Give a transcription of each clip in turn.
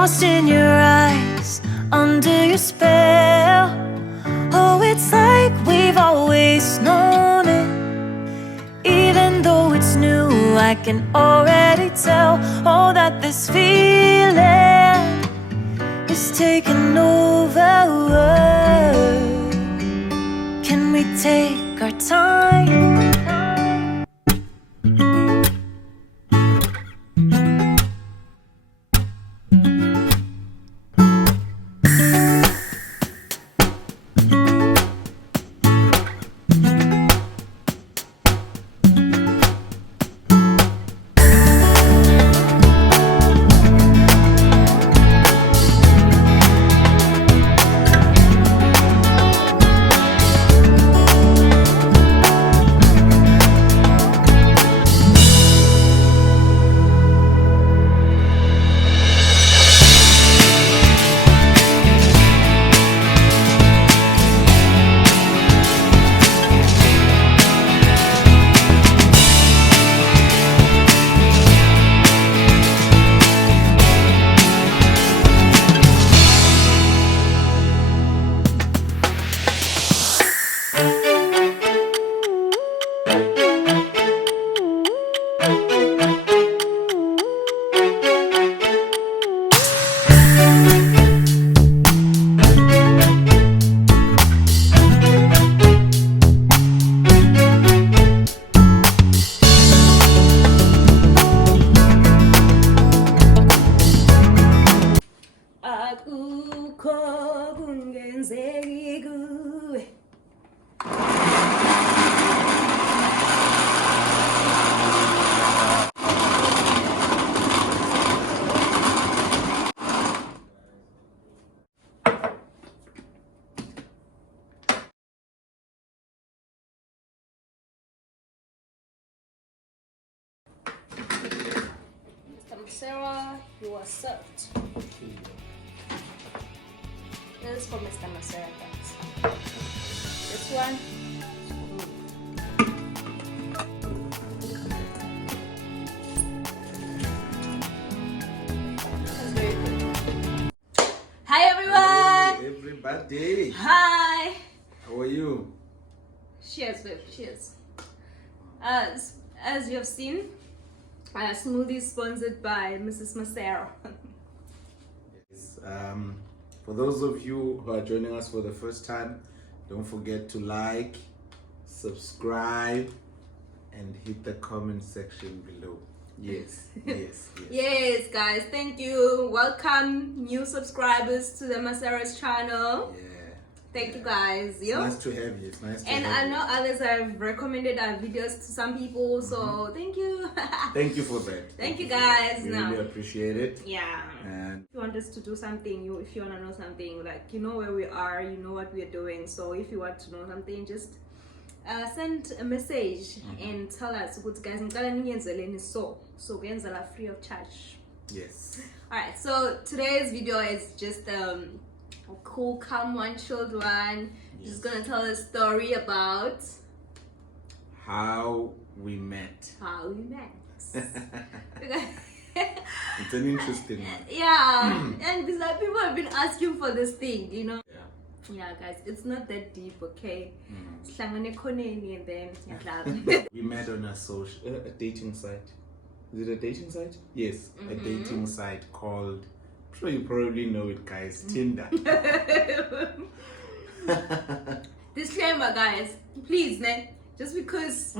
lost in your eyes, under your spell. Oh, it's like we've always known it. Even though it's new, I can already tell. Oh, that this feeling is taking over. Can we take our time? Sarah, you are served. This is for Mr. Masera, guys. This one. That's very good. Hi everyone! Hey, everybody! Hi! How are you? Cheers, babe. Cheers. As you have seen, smoothie is sponsored by Mrs. Masera. Yes, for those of you who are joining us for the first time, don't forget to like, subscribe, and hit the comment section below. Yes, yes, yes. Yes, guys, thank you. Welcome, new subscribers to the Masera's channel. Yeah. Thank you, guys. It's nice to have you. It's nice to and have I know others have recommended our videos to some people, so thank you. Thank you for that. Thank you, guys. We really appreciate it. Yeah. And if you want us to do something, if you want to know something, like you know where we are, you know what we are doing. So if you want to know something, just send a message and tell us. Guys, so we're free of charge. yes. All right. So today's video is just a cool, calm one, chilled one. Yes. Just gonna tell a story about How we met. how we met. It's an interesting one. Yeah, and these are people have been asking for this thing, you know. Yeah. Yeah, guys, it's not that deep, okay? Slangane khoneni and then yadlala. We met on a dating site. Is it a dating site? Yes, a dating site called, I'm sure you probably know it, guys, Tinder. Disclaimer, guys, please, ne, just because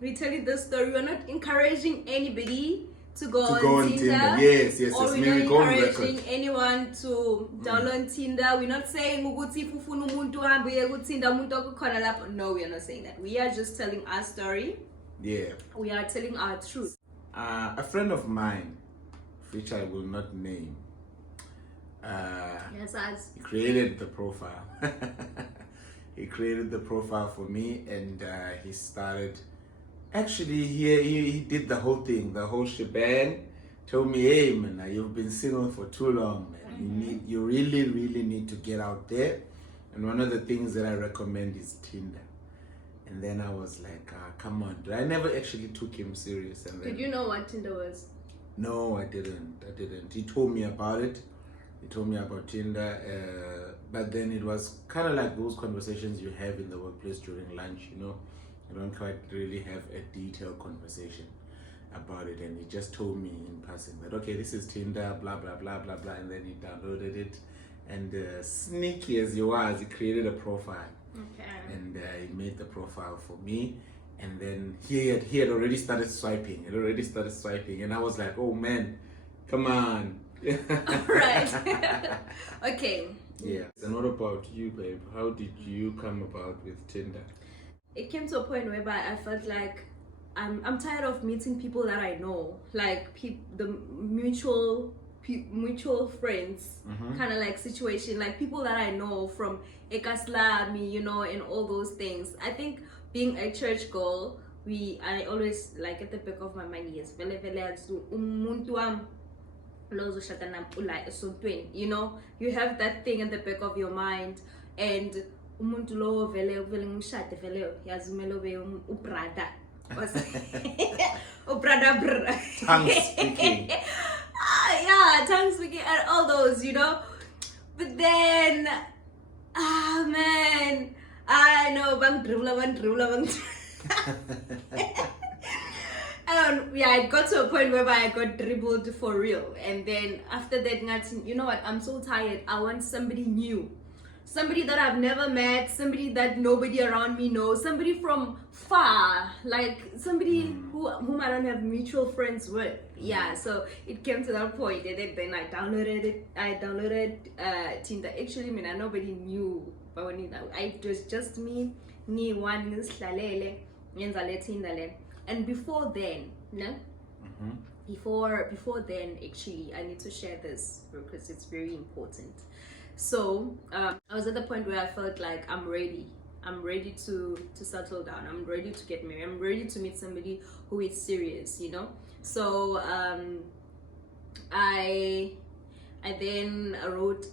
we tell you the story, we're not encouraging anybody to go on Tinder. Yes, yes, Or yes. we're not Maybe go on encouraging record. anyone to download Tinder. We're not saying ukuthi if ufuna umuntu uhambe uye ku-Tinder umuntu okukhona lapho. No, we are not saying that. We are just telling our story. Yeah. We are telling our truth. A friend of mine, which I will not name, Yes, as he created the profile. He created the profile for me, and he started. Actually, he did the whole thing, the whole shebang. Told me, hey man, you've been single for too long, man. You really need to get out there. And one of the things that I recommend is Tinder. And then I was like, come on. I never actually took him serious. And then, did you know what Tinder was? No, I didn't. He told me about it. He told me about Tinder, but then it was kind of like those conversations you have in the workplace during lunch. You don't quite really have a detailed conversation about it. And he just told me in passing that, okay, this is Tinder, blah blah blah blah blah, and then he downloaded it. And sneaky as he was, he created a profile. Okay. And he made the profile for me. And then he had already started swiping. And I was like, oh man, come on. Right. Okay. Yeah. And what about you, babe? How did you come about with Tinder? It came to a point whereby I felt like I'm tired of meeting people that I know, like the mutual friends kind of like situation, like people that I know from Ekaslami, and all those things. I think being a church girl, I always, like, at the back of my mind, yes, you have that thing at the back of your mind, and umuntu lo vele ngimshade vele yazimela ube ubrada ubrada Tongue speaking. yeah, tongue speaking and all those, but then man, I know bang dribble. And yeah, it got to a point where I got dribbled for real. And then after that, you know what, I'm so tired. I want somebody new. Somebody that I've never met, somebody that nobody around me knows, somebody from far, like somebody whom I don't have mutual friends with. Yeah, so it came to that point, and then I downloaded it. I downloaded Tinder. Actually, nobody knew, but when it was just me, one Tinder. And before then, before then, actually, I need to share this because it's very important. So I was at the point where I felt like I'm ready to settle down. I'm ready to get married. I'm ready to meet somebody who is serious, So I then wrote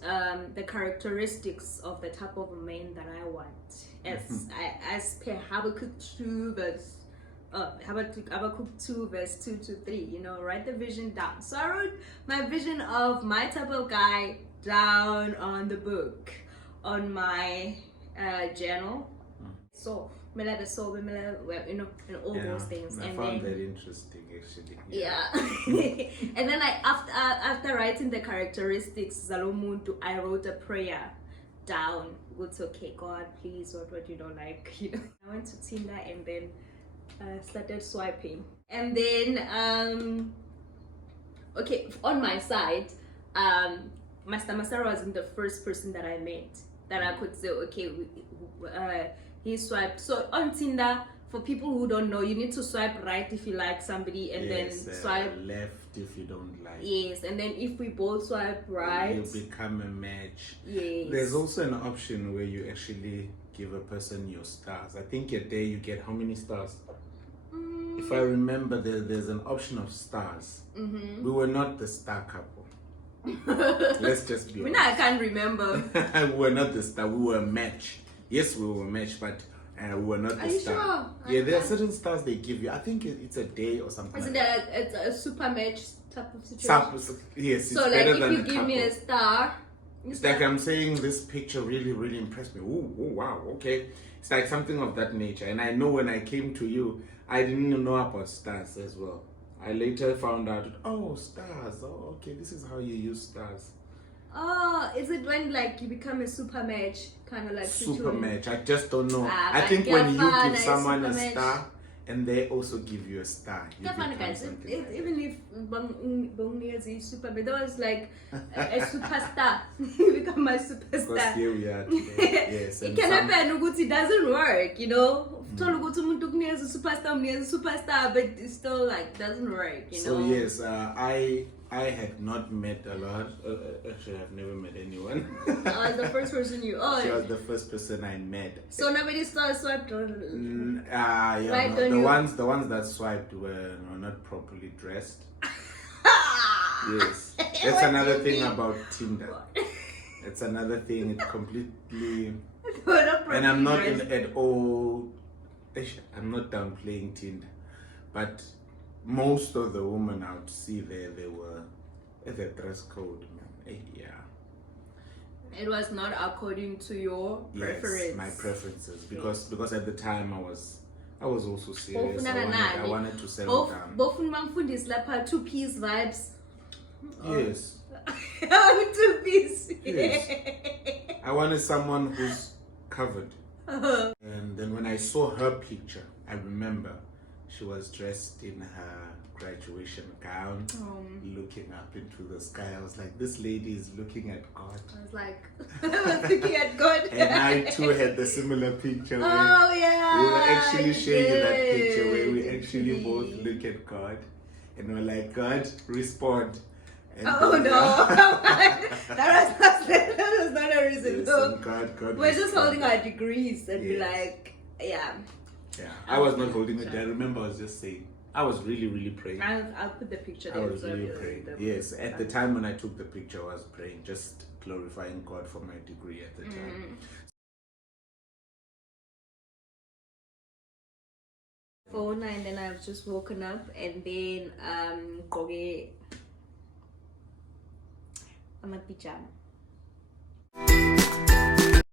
the characteristics of the type of man that I want, as per Habakkuk 2 verse 2 to 3. Write the vision down. So I wrote my vision of my type of guy down on the book, on my journal. So and all those things. I found that interesting, actually. Yeah. And then after writing the characteristics Zalomuntu, I wrote a prayer down. It's okay, God, please, what you don't like, I went to Tinder and then started swiping. And then okay, on my side, Master Masara wasn't the first person that I met that I could say, okay, he swiped. So on Tinder, for people who don't know, you need to swipe right if you like somebody, and then swipe left if you don't like. Yes, and then if we both swipe right, you become a match. Yes. There's also an option where you actually give a person your stars. I think a day you get how many stars? If I remember, there's an option of stars. We were not the star couple. Let's just be honest. I can't remember. We were not the star. We were a match. Yes, we were a match, but we were not the star. Sure? Yeah, there are certain stars they give you. I think it's a day or something. Isn't like that. It's a super match type of situation? Yes, it's so like better if than you a give couple. me a star, It's like I'm saying this picture really, really impressed me. Oh, wow, okay. It's like something of that nature. And I know when I came to you, I didn't know about stars as well. I later found out, oh, stars. Oh, okay, this is how you use stars. Oh, is it when like you become a super match, kind of like super match? I just don't know. I but think when you fun, give someone a match. star and they also give you a star, you Fun, become guys. something like Even if Bong is super, but that was like a superstar. You become my that. Because superstar. here we are today. Yes, It and can some- happen. It doesn't work, Thola ukuthi umuntu kunikeza superstar, unikeza superstar, but it still like doesn't work, So yes, I had not met a lot. Actually, I've never met anyone. I was the first person you. Oh, She was the first person I met. so nobody swiped on. Yeah, Right, no, don't the you- ones that swiped were not properly dressed. Yes, that's What another do you thing mean? about Tinder. It's another thing. It's completely. We're not And I'm not properly at all. I'm not downplaying Tinder, but most of the women I would see there, they were at the dress code, man. Yeah. It was not according to your preference. Yes, my preferences. Because at the time I was also serious. Bofuna I wanted to settle down. Bofun Mamfundis Lapa 2-piece vibes. Yes. 2-piece. Yes. I wanted someone who's covered. And then when I saw her picture, I remember she was dressed in her graduation gown, looking up into the sky. I was like, this lady is looking at God. I was like, I was looking at God. And I too had the similar picture. Oh, yeah. We were actually showing you that picture where we did. actually both look at God and we're like, God, respond. And Oh then, no, that was not a reason. yes, No. and God We're just respond. holding our degrees and be Yes. like, yeah. Yeah, I was not holding it. I remember I was just saying, I was really praying. I'll put the picture I there. was really praying. Yes, at the time when I took the picture, I was praying, just glorifying God for my degree at the time. 4 and then I've just woken up and then I'm a pajama.